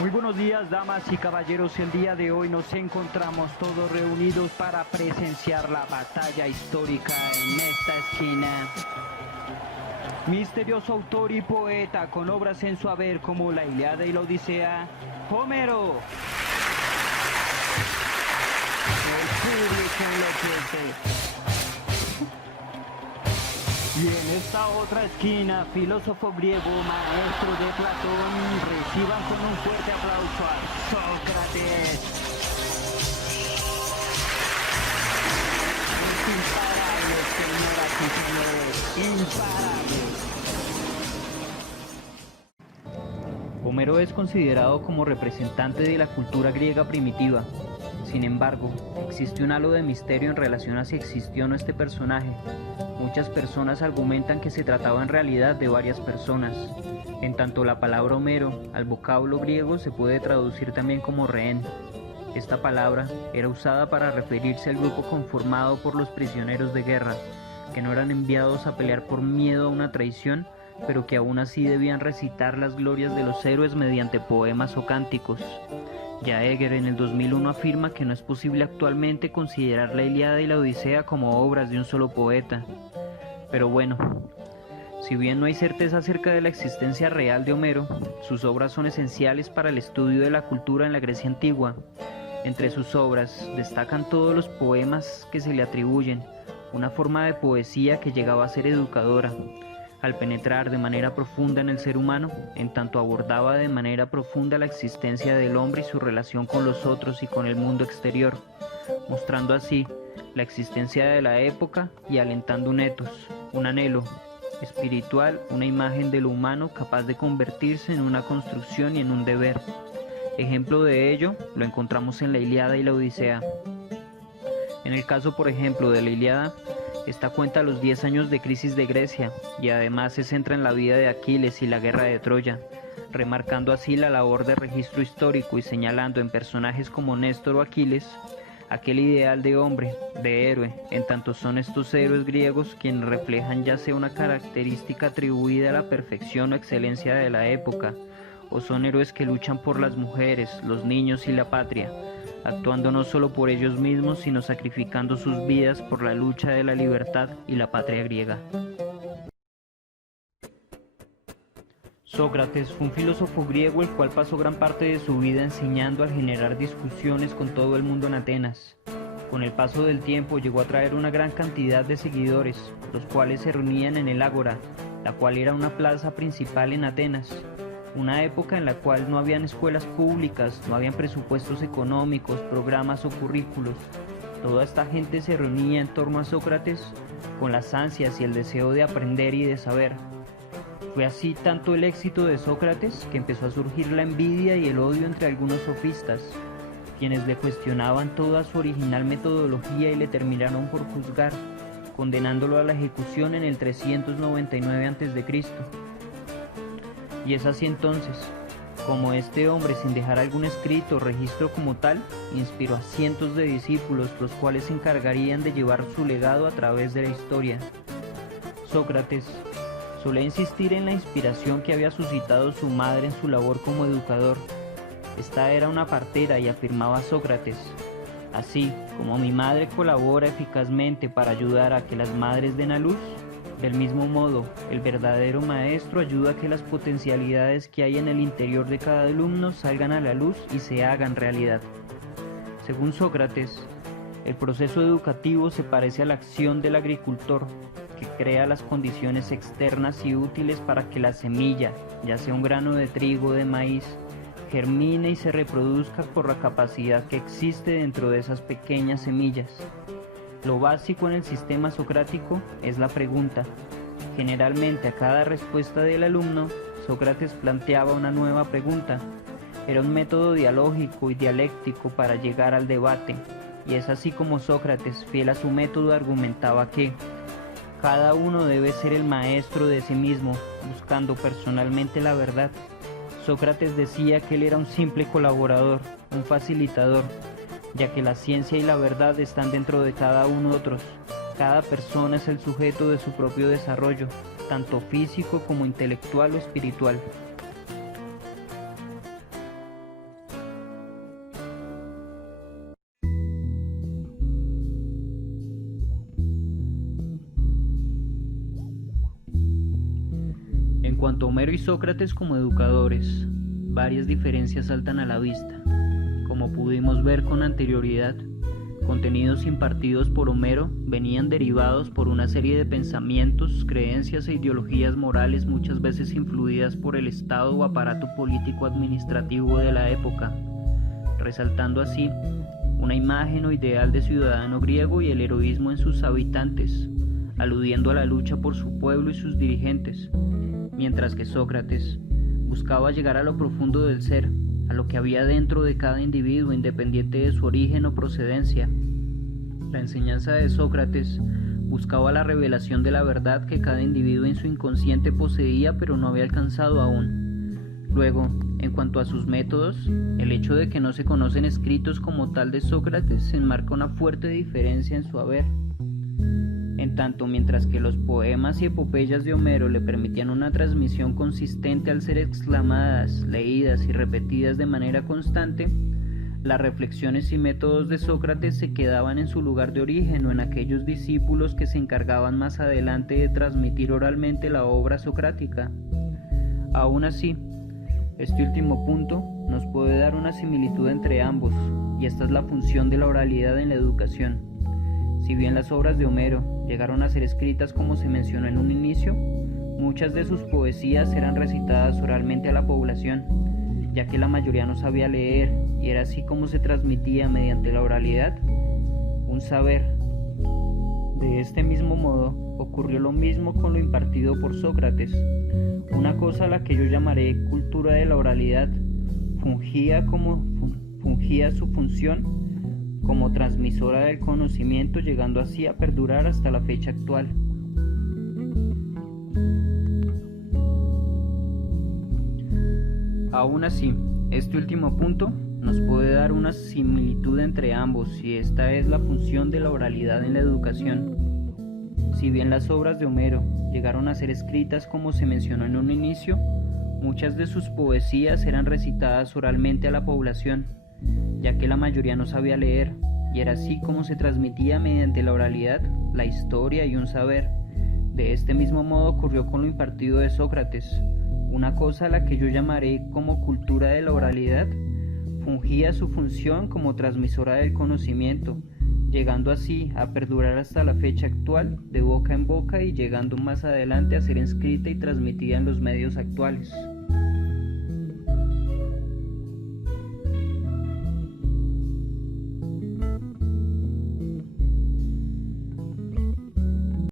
Muy buenos días, damas y caballeros. El día de hoy nos encontramos todos reunidos para presenciar la batalla histórica en esta esquina. Misterioso autor y poeta con obras en su haber como la Ilíada y la Odisea, Homero. El público enloquece. Y en esta otra esquina, filósofo griego, maestro de Platón, reciban con un fuerte aplauso a Sócrates. Es imparable, señoras y señores, imparable. Homero es considerado como representante de la cultura griega primitiva. Sin embargo, existe un halo de misterio en relación a si existió o no este personaje. Muchas personas argumentan que se trataba en realidad de varias personas. En tanto la palabra Homero al vocablo griego se puede traducir también como rehén. Esta palabra era usada para referirse al grupo conformado por los prisioneros de guerra, que no eran enviados a pelear por miedo a una traición, pero que aún así debían recitar las glorias de los héroes mediante poemas o cánticos. Jaeger en el 2001 afirma que no es posible actualmente considerar la Ilíada y la Odisea como obras de un solo poeta. Pero bueno, si bien no hay certeza acerca de la existencia real de Homero, sus obras son esenciales para el estudio de la cultura en la Grecia antigua. Entre sus obras destacan todos los poemas que se le atribuyen, una forma de poesía que llegaba a ser educadora, al penetrar de manera profunda en el ser humano, en tanto abordaba de manera profunda la existencia del hombre y su relación con los otros y con el mundo exterior, mostrando así la existencia de la época y alentando un ethos, un anhelo espiritual, una imagen de lo humano capaz de convertirse en una construcción y en un deber. Ejemplo de ello lo encontramos en la Ilíada y la Odisea. En el caso, por ejemplo, de la Ilíada, esta cuenta los 10 años de crisis de Grecia y además se centra en la vida de Aquiles y la guerra de Troya, remarcando así la labor de registro histórico y señalando en personajes como Néstor o Aquiles aquel ideal de hombre, de héroe, en tanto son estos héroes griegos quienes reflejan ya sea una característica atribuida a la perfección o excelencia de la época, o son héroes que luchan por las mujeres, los niños y la patria, actuando no solo por ellos mismos, sino sacrificando sus vidas por la lucha de la libertad y la patria griega. Sócrates fue un filósofo griego el cual pasó gran parte de su vida enseñando a generar discusiones con todo el mundo en Atenas. Con el paso del tiempo llegó a traer una gran cantidad de seguidores, los cuales se reunían en el Ágora, la cual era una plaza principal en Atenas. Una época en la cual no habían escuelas públicas, no habían presupuestos económicos, programas o currículos. Toda esta gente se reunía en torno a Sócrates con las ansias y el deseo de aprender y de saber. Fue así tanto el éxito de Sócrates que empezó a surgir la envidia y el odio entre algunos sofistas, quienes le cuestionaban toda su original metodología y le terminaron por juzgar, condenándolo a la ejecución en el 399 a.C. Y es así entonces, como este hombre, sin dejar algún escrito o registro como tal, inspiró a cientos de discípulos, los cuales se encargarían de llevar su legado a través de la historia. Sócrates solía insistir en la inspiración que había suscitado su madre en su labor como educador. Esta era una partera y afirmaba Sócrates: así como mi madre colabora eficazmente para ayudar a que las madres den a luz, del mismo modo, el verdadero maestro ayuda a que las potencialidades que hay en el interior de cada alumno salgan a la luz y se hagan realidad. Según Sócrates, el proceso educativo se parece a la acción del agricultor, que crea las condiciones externas y útiles para que la semilla, ya sea un grano de trigo o de maíz, germine y se reproduzca por la capacidad que existe dentro de esas pequeñas semillas. Lo básico en el sistema socrático es la pregunta. Generalmente a cada respuesta del alumno, Sócrates planteaba una nueva pregunta. Era un método dialógico y dialéctico para llegar al debate, y es así como Sócrates, fiel a su método, argumentaba que cada uno debe ser el maestro de sí mismo, buscando personalmente la verdad. Sócrates decía que él era un simple colaborador, un facilitador, ya que la ciencia y la verdad están dentro de cada uno de otros. Cada persona es el sujeto de su propio desarrollo, tanto físico como intelectual o espiritual. cuanto a Homero y Sócrates como educadores, varias diferencias saltan a la vista. Como pudimos ver con anterioridad, contenidos impartidos por Homero venían derivados por una serie de pensamientos, creencias e ideologías morales muchas veces influidas por el Estado o aparato político-administrativo de la época, resaltando así una imagen o ideal de ciudadano griego y el heroísmo en sus habitantes, aludiendo a la lucha por su pueblo y sus dirigentes, mientras que Sócrates buscaba llegar a lo profundo del ser, a lo que había dentro de cada individuo independiente de su origen o procedencia. La enseñanza de Sócrates buscaba la revelación de la verdad que cada individuo en su inconsciente poseía pero no había alcanzado aún. Luego, en cuanto a sus métodos, el hecho de que no se conocen escritos como tal de Sócrates enmarca una fuerte diferencia en su haber. En tanto, mientras que los poemas y epopeyas de Homero le permitían una transmisión consistente al ser exclamadas, leídas y repetidas de manera constante, las reflexiones y métodos de Sócrates se quedaban en su lugar de origen o en aquellos discípulos que se encargaban más adelante de transmitir oralmente la obra socrática. Aún así, este último punto nos puede dar una similitud entre ambos, y esta es la función de la oralidad en la educación. Si bien las obras de Homero llegaron a ser escritas como se mencionó en un inicio, muchas de sus poesías eran recitadas oralmente a la población, ya que la mayoría no sabía leer, y era así como se transmitía mediante la oralidad un saber. De este mismo modo, ocurrió lo mismo con lo impartido por Sócrates. Una cosa a la que yo llamaré cultura de la oralidad fungía su función como transmisora del conocimiento, llegando así a perdurar hasta la fecha actual. Aún así, este último punto nos puede dar una similitud entre ambos, y esta es la función de la oralidad en la educación. Si bien las obras de Homero llegaron a ser escritas como se mencionó en un inicio, muchas de sus poesías eran recitadas oralmente a la población, ya que la mayoría no sabía leer, y era así como se transmitía mediante la oralidad la historia y un saber. De este mismo modo ocurrió con lo impartido de Sócrates. Una cosa a la que yo llamaré como cultura de la oralidad fungía su función como transmisora del conocimiento, llegando así a perdurar hasta la fecha actual, de boca en boca, y llegando más adelante a ser escrita y transmitida en los medios actuales.